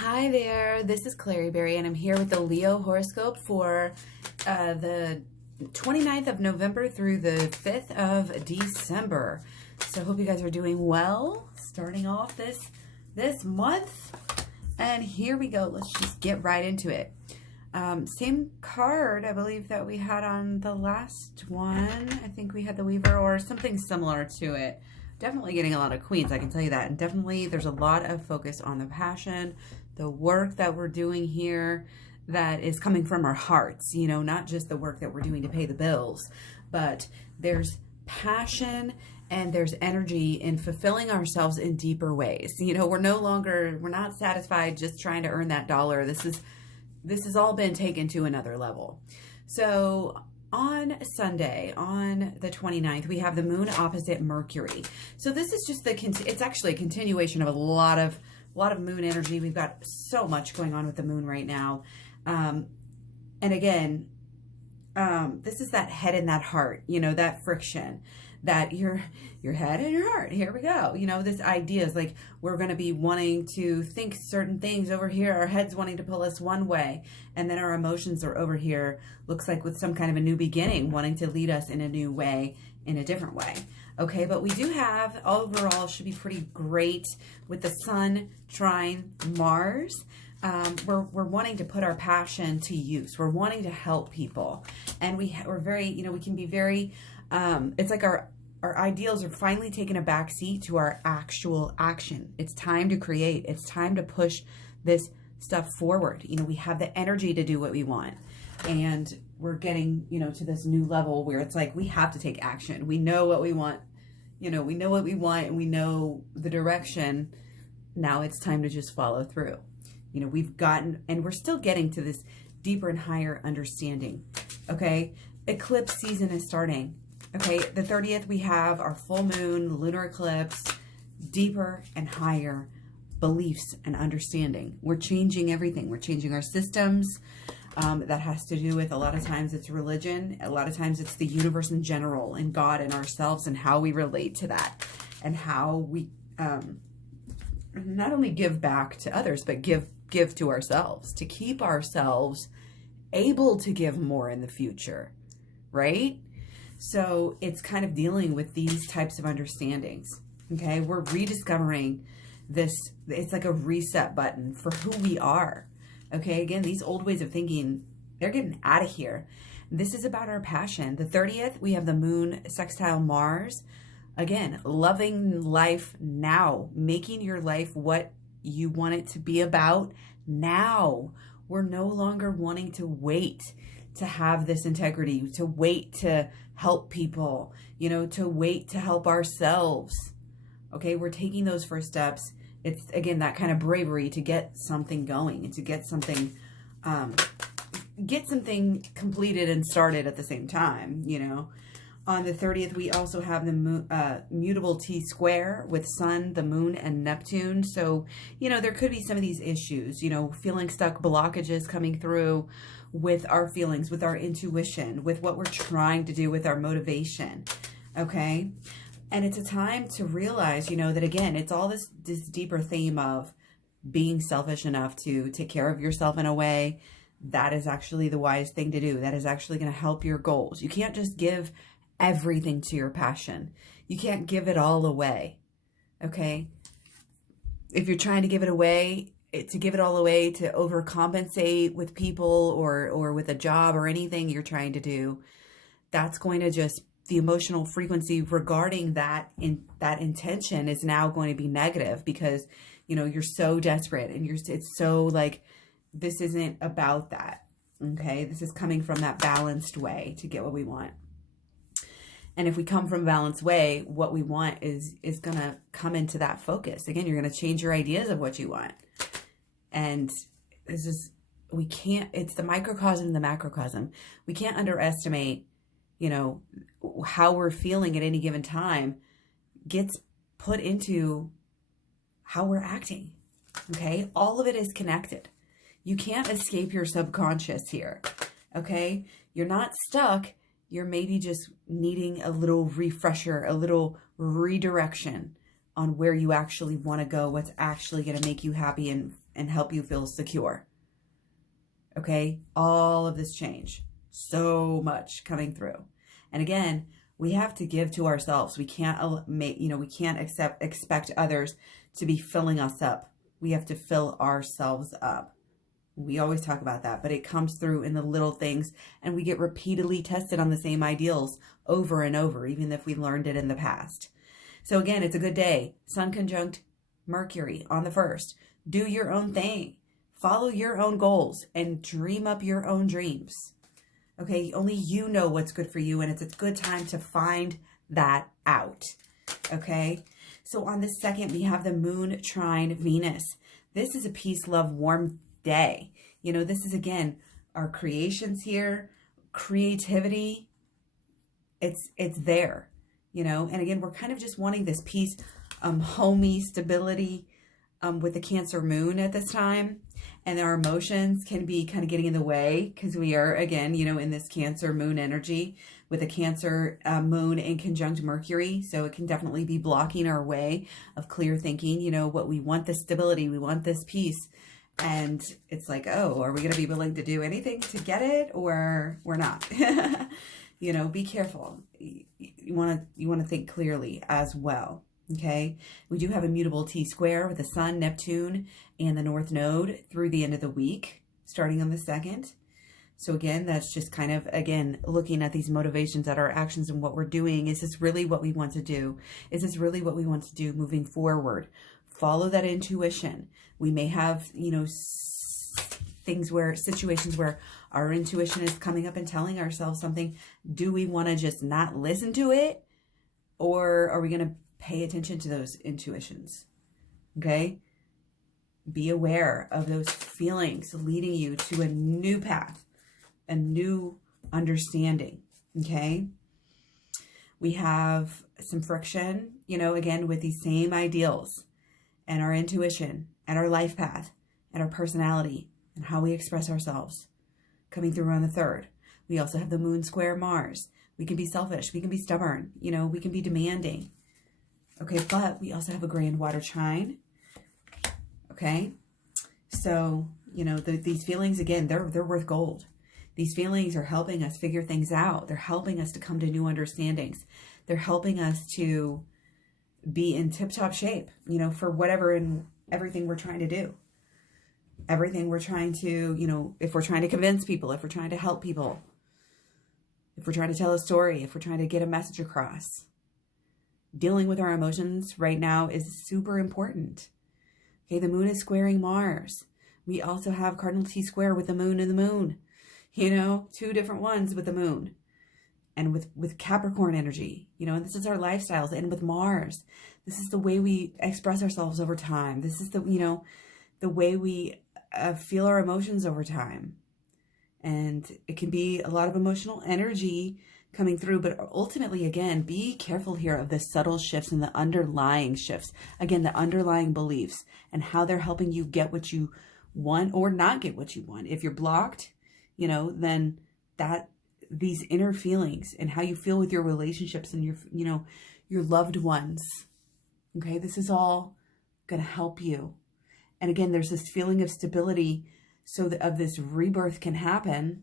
Hi there, this is KlaireeBerry, and I'm here with the Leo horoscope for the 29th of November through the 5th of December. So I hope you guys are doing well, starting off this month. And here we go, let's just get right into it. Same card, I believe, that we had on the last one. I think we had the Weaver or something similar to it. Definitely getting a lot of queens, I can tell you that. And definitely there's a lot of focus on the passion, the work that we're doing here that is coming from our hearts, you know, not just the work that we're doing to pay the bills, but there's passion and there's energy in fulfilling ourselves in deeper ways. You know, we're not satisfied just trying to earn that dollar. This has all been taken to another level. So on Sunday, on the 29th, we have the moon opposite Mercury. So this is just it's actually a continuation of a lot of moon energy. We've got so much going on with the moon right now. And again, this is that head and that heart, you know, that friction, that your head and your heart. Here we go. You know, this idea is like we're going to be wanting to think certain things over here. Our head's wanting to pull us one way, and then our emotions are over here. Looks like with some kind of a new beginning, wanting to lead us in a new way, in a different way. Okay, but we do have, overall, should be pretty great with the Sun trine Mars. We're wanting to put our passion to use. We're wanting to help people. And we're very, you know, we can be very, it's like our ideals are finally taking a back seat to our actual action. It's time to create. It's time to push this stuff forward. You know, we have the energy to do what we want. And we're getting, you know, to this new level where it's like we have to take action. We know what we want. You know, we know what we want and we know the direction. Now it's time to just follow through. You know, we've gotten, and we're still getting to this deeper and higher understanding. Okay, eclipse season is starting. Okay, the 30th, we have our full moon, lunar eclipse, deeper and higher beliefs and understanding. We're changing everything. We're changing our systems. That has to do with, a lot of times it's religion. A lot of times it's the universe in general and God and ourselves and how we relate to that and how we not only give back to others, but give to ourselves, to keep ourselves able to give more in the future, right? So it's kind of dealing with these types of understandings. Okay, we're rediscovering this. It's like a reset button for who we are. Okay, again, these old ways of thinking, they're getting out of here. This is about our passion. The 30th, we have the moon sextile Mars. Again, loving life now, making your life what you want it to be about now. We're no longer wanting to wait to have this integrity, to wait to help people, you know, to wait to help ourselves. Okay, we're taking those first steps. It's, again, that kind of bravery to get something going and to get something completed and started at the same time, you know. On the 30th, we also have the mutable T-square with Sun, the Moon, and Neptune. So, you know, there could be some of these issues, you know, feeling stuck, blockages coming through with our feelings, with our intuition, with what we're trying to do, with our motivation, okay? And it's a time to realize, you know, that, again, it's all this deeper theme of being selfish enough to take care of yourself in a way that is actually the wise thing to do. That is actually going to help your goals. You can't just give everything to your passion. You can't give it all away, okay? If you're trying to give it away, to give it all away to overcompensate with people or with a job or anything you're trying to do, that's going to just, the emotional frequency regarding that intention is now going to be negative because, you know, you're so desperate and it's so like, this isn't about that, okay? This is coming from that balanced way to get what we want. And if we come from a balanced way, what we want is going to come into that focus. Again, you're going to change your ideas of what you want. And this is, we can't, it's the microcosm and the macrocosm. We can't underestimate, you know, how we're feeling at any given time gets put into how we're acting. Okay. All of it is connected. You can't escape your subconscious here. Okay. You're not stuck. You're maybe just needing a little refresher, a little redirection on where you actually want to go, what's actually going to make you happy and help you feel secure. Okay, all of this change, so much coming through. And again, we have to give to ourselves. We can't we can't expect others to be filling us up. We have to fill ourselves up. We always talk about that, but it comes through in the little things, and we get repeatedly tested on the same ideals over and over, even if we learned it in the past. So again, it's a good day. Sun conjunct Mercury on the 1st. Do your own thing. Follow your own goals and dream up your own dreams. Okay, only you know what's good for you, and it's a good time to find that out. Okay, so on the 2nd, we have the moon trine Venus. This is a peace, love, warm day. You know, this is, again, our creations here, creativity. It's there, you know, and again, we're kind of just wanting this peace, homey stability with the Cancer moon at this time. And our emotions can be kind of getting in the way because we are, again, you know, in this Cancer moon energy with a Cancer moon in conjunct Mercury. So it can definitely be blocking our way of clear thinking. You know, what we want, this stability, we want this peace. And it's like, oh, are we going to be willing to do anything to get it, or we're not? You know, be careful. You want to think clearly as well. Okay, we do have a mutable T-square with the Sun, Neptune, and the North Node through the end of the week, starting on the 2nd. So again, that's just kind of, again, looking at these motivations, at our actions and what we're doing. Is this really what we want to do? Is this really what we want to do moving forward? Follow that intuition. We may have, you know, situations where our intuition is coming up and telling ourselves something. Do we want to just not listen to it? Or are we going to pay attention to those intuitions? Okay? Be aware of those feelings leading you to a new path, a new understanding. Okay? We have some friction, you know, again, with these same ideals and our intuition and our life path and our personality and how we express ourselves coming through on the 3rd. We also have the moon square Mars. We can be selfish. We can be stubborn. You know, we can be demanding. Okay, but we also have a grand water trine. Okay, so, you know, these feelings, again, they're worth gold. These feelings are helping us figure things out. They're helping us to come to new understandings. They're helping us to be in tip-top shape, you know, for whatever and everything we're trying to do. Everything we're trying to, you know, if we're trying to convince people, if we're trying to help people, if we're trying to tell a story, if we're trying to get a message across. Dealing with our emotions right now is super important. Okay, the moon is squaring Mars. We also have cardinal T-square with the moon and the moon. You know, 2 different ones with the moon. And with Capricorn energy, you know, and this is our lifestyles. And with Mars, this is the way we express ourselves over time. This is the, you know, the way we feel our emotions over time. And it can be a lot of emotional energy coming through, but ultimately, again, be careful here of the subtle shifts and the underlying shifts. Again, the underlying beliefs and how they're helping you get what you want or not get what you want. If you're blocked, you know, then these inner feelings and how you feel with your relationships and your, you know, your loved ones. Okay, this is all going to help you. And again, there's this feeling of stability so that of this rebirth can happen.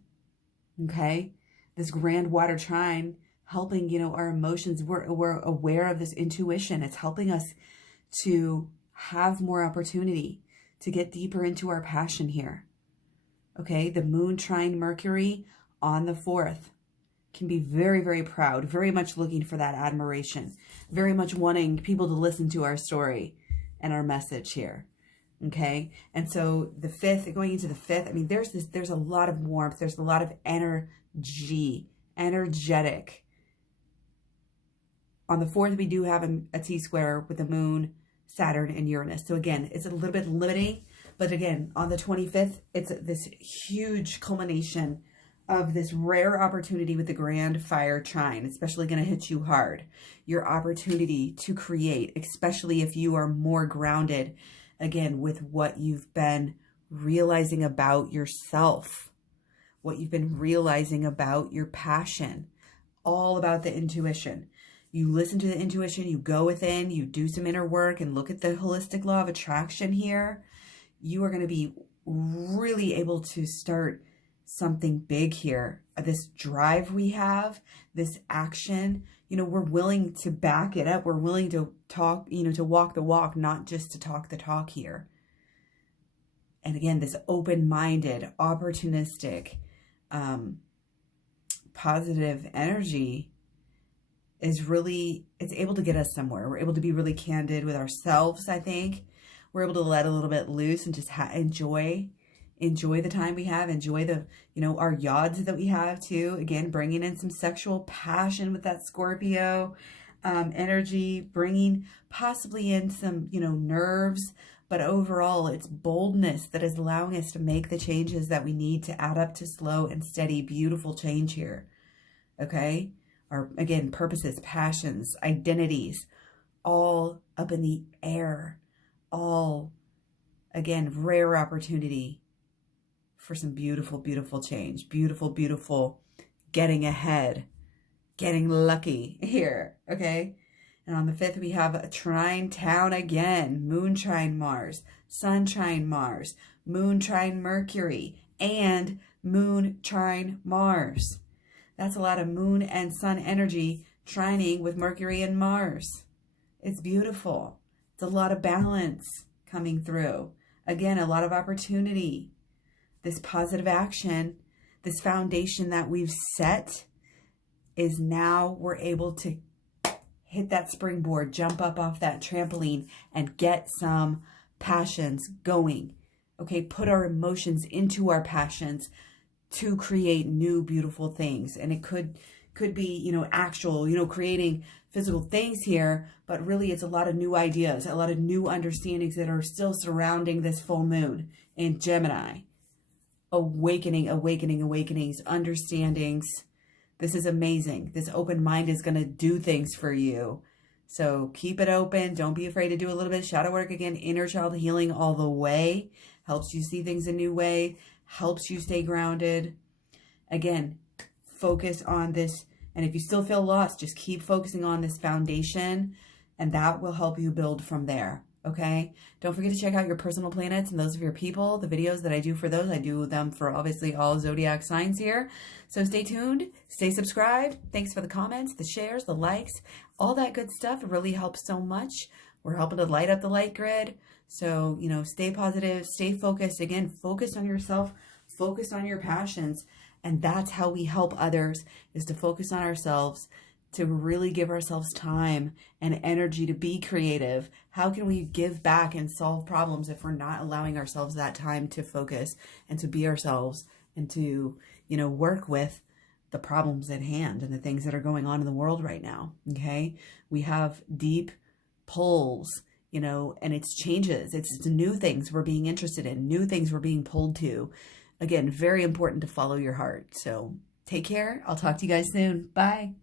Okay, this grand water trine helping, you know, our emotions. We're aware of this intuition. It's helping us to have more opportunity to get deeper into our passion here. Okay, the moon trine Mercury on the 4th can be very, very proud, very much looking for that admiration, very much wanting people to listen to our story and our message here. Okay, and so the 5th, going into the 5th, I mean, there's a lot of warmth, there's a lot of energy, energetic. On the 4th, we do have a T-square with the moon, Saturn, and Uranus. So again, it's a little bit limiting, but again, on the 25th, it's this huge culmination of this rare opportunity with the grand fire trine, especially going to hit you hard. Your opportunity to create, especially if you are more grounded, again, with what you've been realizing about yourself, what you've been realizing about your passion, all about the intuition. You listen to the intuition, you go within, you do some inner work and look at the holistic law of attraction here. you are going to be really able to start something big here. This drive we have, this action, you know, we're willing to back it up. We're willing to talk, you know, to walk the walk, not just to talk the talk here. And again, this open-minded, opportunistic, positive energy is really, it's able to get us somewhere. We're able to be really candid with ourselves, I think. We're able to let a little bit loose and just enjoy the time we have, enjoy the, you know, our yods that we have too. Again, bringing in some sexual passion with that Scorpio energy, bringing possibly in some, you know, nerves, but overall it's boldness that is allowing us to make the changes that we need to add up to slow and steady, beautiful change here. Okay. Our, again, purposes, passions, identities, all up in the air, all, again, rare opportunity for some beautiful, beautiful change. Beautiful, beautiful getting ahead, getting lucky here, okay? And on the 5th, we have a trine town again. Moon trine Mars, Sun trine Mars, Moon trine Mercury, and Moon trine Mars. That's a lot of Moon and Sun energy trining with Mercury and Mars. It's beautiful. It's a lot of balance coming through. Again, a lot of opportunity. This positive action, this foundation that we've set is now we're able to hit that springboard, jump up off that trampoline and get some passions going. Okay, put our emotions into our passions to create new beautiful things. And it could be, you know, actual, you know, creating physical things here, but really it's a lot of new ideas, a lot of new understandings that are still surrounding this full moon in Gemini. Awakenings, understandings. This is amazing. This open mind is going to do things for you. So keep it open. Don't be afraid to do a little bit of shadow work. Again, inner child healing all the way. Helps you see things a new way. Helps you stay grounded. Again, focus on this. And if you still feel lost, just keep focusing on this foundation. And that will help you build from there. Okay, don't forget to check out your personal planets and those of your people. The videos that I do for those, I do them for obviously all zodiac signs here. So stay tuned, stay subscribed. Thanks for the comments, the shares, the likes, all that good stuff. It really helps so much. We're helping to light up the light grid. So, you know, stay positive, stay focused. Again, focus on yourself, focus on your passions. And that's how we help others, is to focus on ourselves, to really give ourselves time and energy to be creative. How can we give back and solve problems if we're not allowing ourselves that time to focus and to be ourselves and to, you know, work with the problems at hand and the things that are going on in the world right now, okay? We have deep pulls, you know, and it's changes. It's new things we're being interested in, new things we're being pulled to. Again, very important to follow your heart. So take care. I'll talk to you guys soon. Bye.